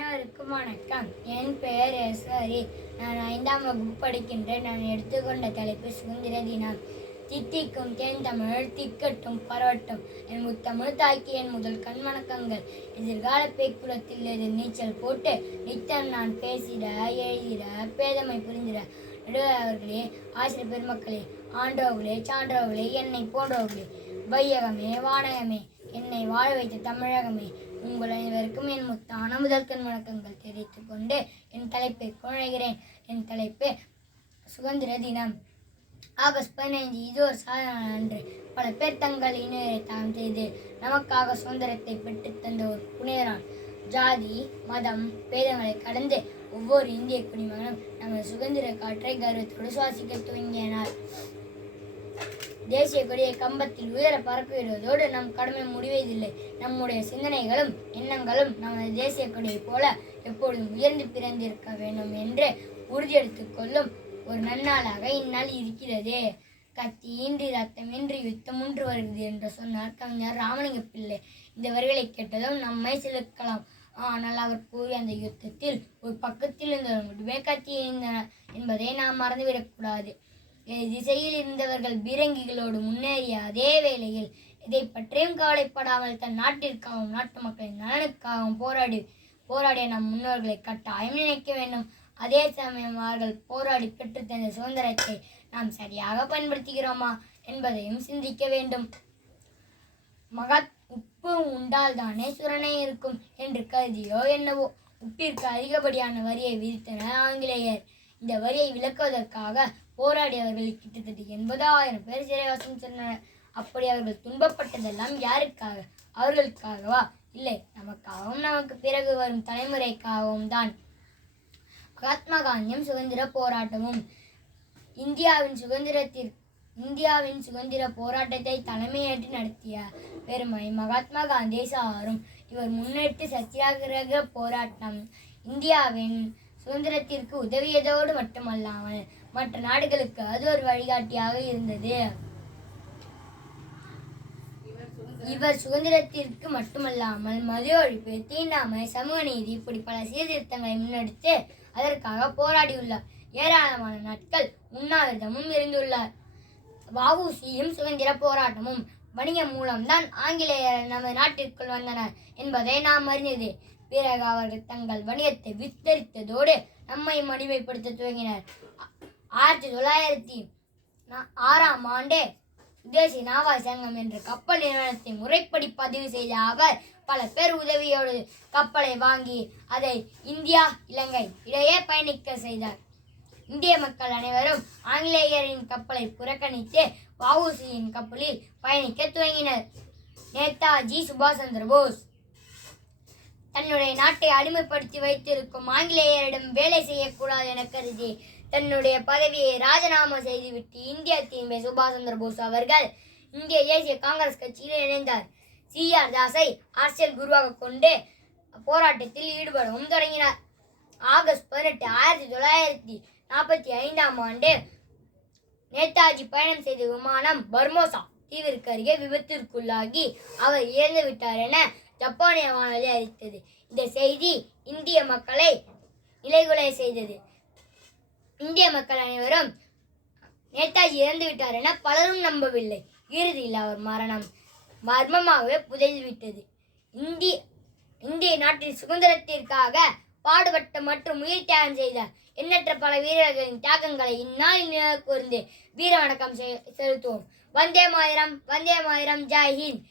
அனைவருக்கும் வணக்கம். என் பெயர் ஈஸ்வரி. நான் 5ஆம் வகுப்பு படிக்கின்றேன். நான் எடுத்துக்கொண்ட தலைப்பு சுதந்திர தினம். தித்திக்கும் தேன் தமிழ் திக்கட்டும் பரவட்டும். என் முத்தமிழ் தாய்க்கு என் முதல் கண் வணக்கங்கள். எதிர்கால பேக்குளத்தில் எதிர் நீச்சல் போட்டு நித்தம் நான் பேசிட எழுதிட பேதமை புரிந்திட நடுவர்களே, ஆசிரியர் பெருமக்களே, ஆண்டோர்களே, சான்றோர்களே, என்னை போன்றவர்களே, வையகமே வானகமே, என்னை வாழ வைத்த தமிழகமே, உங்கள் அனைவருக்கும் என் முத்தான முதல்கண் வணக்கங்கள் தெரிவித்துக் கொண்டு என் தலைப்பை நுழைகிறேன். என் தலைப்பு சுதந்திர தினம். ஆகஸ்ட் 15 இது ஒரு சாதாரண அன்று. பல பேர் தங்கள் இணையரை தாம் செய்து நமக்காக சுதந்திரத்தை பெற்றுத் தந்த ஒரு புனிதரான். ஜாதி மதம் பேதங்களை கடந்து ஒவ்வொரு இந்திய குடிமகனும் நமது சுதந்திர காற்றை கர்வத்தோடு சுவாசிக்க துவங்கினார். தேசிய கொடியை கம்பத்தில் உயர பரப்பிவிடுவதோடு நம் கடமை முடிவதில்லை. நம்முடைய சிந்தனைகளும் எண்ணங்களும் நமது தேசிய கொடியை போல எப்பொழுதும் உயர்ந்து பிறந்திருக்க வேண்டும் என்று உறுதியெடுத்துக் கொள்ளும் ஒரு நன்னாளாக இந்நாள் இருக்கிறது. கத்தியின்றி ரத்தமின்றி யுத்தமுன்று வருகிறது என்று சொன்னார் கவிஞர் ராமலிங்க பிள்ளை. இந்த வரிகளை கேட்டதும் நம்மை சிலுக்கலாம். ஆனால் அவர் கூறிய அந்த யுத்தத்தில் ஒரு பக்கத்தில் இருந்தவர் மட்டுமே கத்தி எறிந்தனர் என்பதை நாம் மறந்துவிடக்கூடாது. திசையில் இருந்தவர்கள் பீரங்கிகளோடு முன்னேறிய அதே வேளையில் இதை பற்றியும் கவலைப்படாமல் தன் நாட்டிற்காகவும் நாட்டு மக்களின் நலனுக்காகவும் போராடிய நம் முன்னோர்களை கட்டாயம் நினைக்க வேண்டும். அதே சமயம் அவர்கள் போராடி பெற்று தந்த சுதந்திரத்தை நாம் சரியாக பயன்படுத்துகிறோமா என்பதையும் சிந்திக்க வேண்டும். உப்பு உண்டால் தானே சுரணை இருக்கும் என்று கருதியோ என்னவோ உப்பிற்கு அதிகப்படியான வரியை விதித்தனர் ஆங்கிலேயர். இந்த வரியை விளக்குவதற்காக போராடியவர்கள் கிட்டத்தட்ட 80,000 பேர் சிறைவாசம் சென்றனர். அப்படி அவர்கள் துன்பப்பட்டதெல்லாம் யாருக்காக? அவர்களுக்காகவா? இல்லை, நமக்காகவும் நமக்கு பிறகு வரும் தலைமுறைக்காகவும் தான். மகாத்மா காந்தியும் சுதந்திர போராட்டமும். இந்தியாவின் சுதந்திர போராட்டத்தை தலைமையேற்று நடத்திய பெருமை மகாத்மா காந்தியை சாரும். இவர் முன்னெடுத்து சத்தியாகிரக போராட்டம் இந்தியாவின் சுதந்திரத்திற்கு உதவியதோடு மட்டுமல்லாமல் மற்ற நாடுகளுக்கு அது ஒரு வழிகாட்டியாக இருந்தது. இவர் சுதந்திரத்திற்கு மட்டுமல்லாமல் மது ஒழிப்பு, தீண்டாமை, சமூக நீதி இப்படி பல சீர்திருத்தங்களை முன்னெடுத்து அதற்காக போராடியுள்ளார். ஏராளமான நாட்கள் உண்ணாவிரதமும் இருந்துள்ளார். வ.உ.சி.யும் சுதந்திர போராட்டமும் வணிகம் மூலம்தான் ஆங்கிலேயர் நமது நாட்டிற்குள் வந்தனர் என்பதை நாம் அறிந்தது. பிறகு அவர்கள் தங்கள் வணிகத்தை விஸ்தரித்ததோடு நம்மை அடிமைப்படுத்த துவங்கினர். 1906ஆம் ஆண்டு சுதேசி நாவாய் சங்கம் என்ற கப்பல் நிறுவனத்தை முறைப்படி பதிவு செய்த அவர் பல பேர் உதவியோடு கப்பலை வாங்கி அதை இந்தியா இலங்கை இடையே பயணிக்க செய்தார். இந்திய மக்கள் அனைவரும் ஆங்கிலேயரின் கப்பலை புறக்கணித்து வ.உ.சி.யின் கப்பலில் பயணிக்க துவங்கினர். நேதாஜி சுபாஷ் சந்திர போஸ் தன்னுடைய நாட்டை அடிமைப்படுத்தி வைத்திருக்கும் ஆங்கிலேயரிடம் வேலை செய்யக்கூடாது என கருதி தன்னுடைய பதவியை ராஜினாமா செய்துவிட்டு இந்தியா திரும்பிய சுபாஷ் சந்திர போஸ் அவர்கள் இந்திய தேசிய காங்கிரஸ் கட்சியில் இணைந்தார். சி.ஆர். தாஸை அரசியல் குருவாக கொண்டு போராட்டத்தில் ஈடுபடவும் தொடங்கினார். ஆகஸ்ட் 18, 1945ஆம் ஆண்டு நேதாஜி பயணம் செய்த விமானம் பர்மோசா தீவிற்கு அருகே விபத்திற்குள்ளாகி அவர் இறந்து விட்டார் என ஜப்பானிய வானொலி அறிவித்தது. இந்த செய்தி இந்திய மக்களை நிலைகுலைய செய்தது. இந்திய மக்கள் அனைவரும் நேதாஜி இறந்து விட்டார் என பலரும் நம்பவில்லை. இறுதியில் அவர் மரணம் மர்மமாகவே புதைந்துவிட்டது. இந்திய நாட்டின் சுதந்திரத்திற்காக பாடுபட்ட மற்றும் உயிர் தியாகம் செய்த எண்ணற்ற பல வீரர்களின் தியாகங்களை இந்நாளில் நினைவு கூர்ந்து வீர வணக்கம் செலுத்துவோம். வந்தே மாதரம், வந்தே மாதரம், ஜெய் ஹிந்த்.